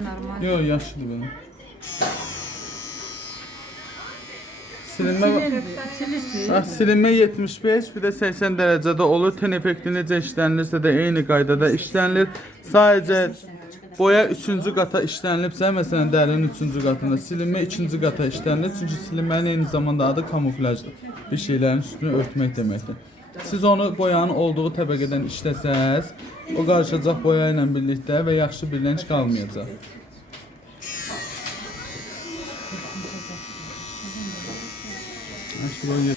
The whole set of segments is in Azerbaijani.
Normal. Yox, yaşlıdır benim. Silinmə Silirsiniz. silinmə 75, bir də 80 dərəcədə olur. Ten effekti necə işlənilirsə də eyni qaydada işlənilir. Sadəcə boya 3-cü qata işlənilibsə, məsələn dərinin 3-cü qatında, silinmə 2-ci qata işlənilir. Çünki silinmənin eyni zamanda adı kamuflajdır. Bir şeylərin üstünü örtmək deməkdir. Siz onu boyanın olduğu təbəqədən işləsəz, o qarışacaq boya ilə birlikdə və yaxşı birlənç qalmayacaq.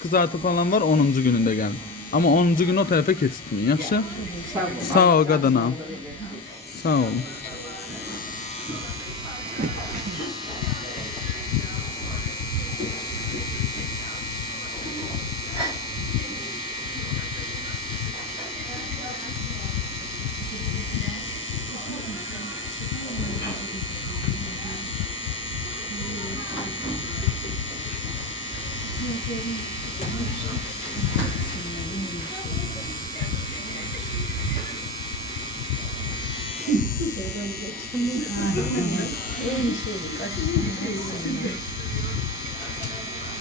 Kızartı falan var 10-cu günündə gəlin. Amma 10-cu günü o tərəfə keçirtməyin, yaxşı? Sağ ol qadınam. Sağ ol.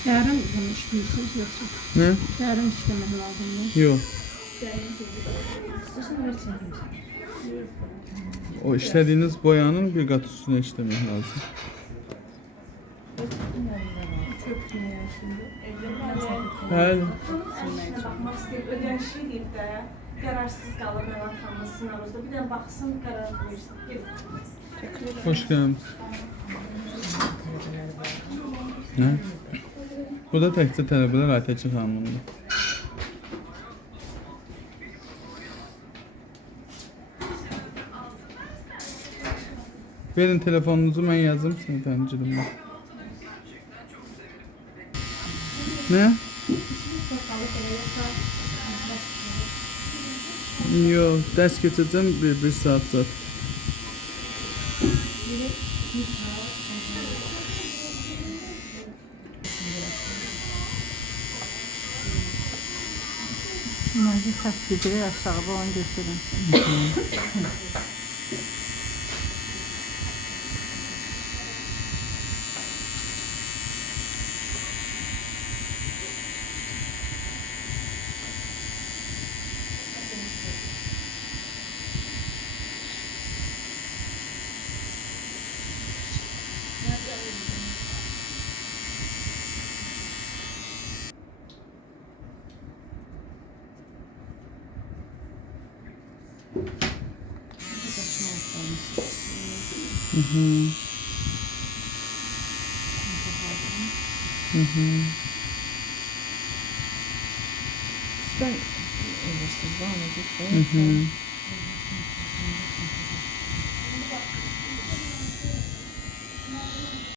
Yarın bunu işləyirsiniz yoxsa? Nə? Yarın işləmək lazımdır. Yox. O işlədiyiniz boyanın bir qat üstünə işləmək lazım. Bəli. Baxmaq istəyir, ödənişi deyib də, qərarsız qalır Məlak xanımın sınavınızda. Bir də baxsın, qərar verirsin. Hoş gəlmişsiniz. Nə? Bu da təkcə tələbələr Aytəkin xanımındır. Verin telefonunuzu, mən yazım səni pəncərəmdə. Nə? Yox, dərs keçəcəm bir saat zat. Nazı xətt gidirir aşağıda onu götürün. Sizden olursuz, var mı?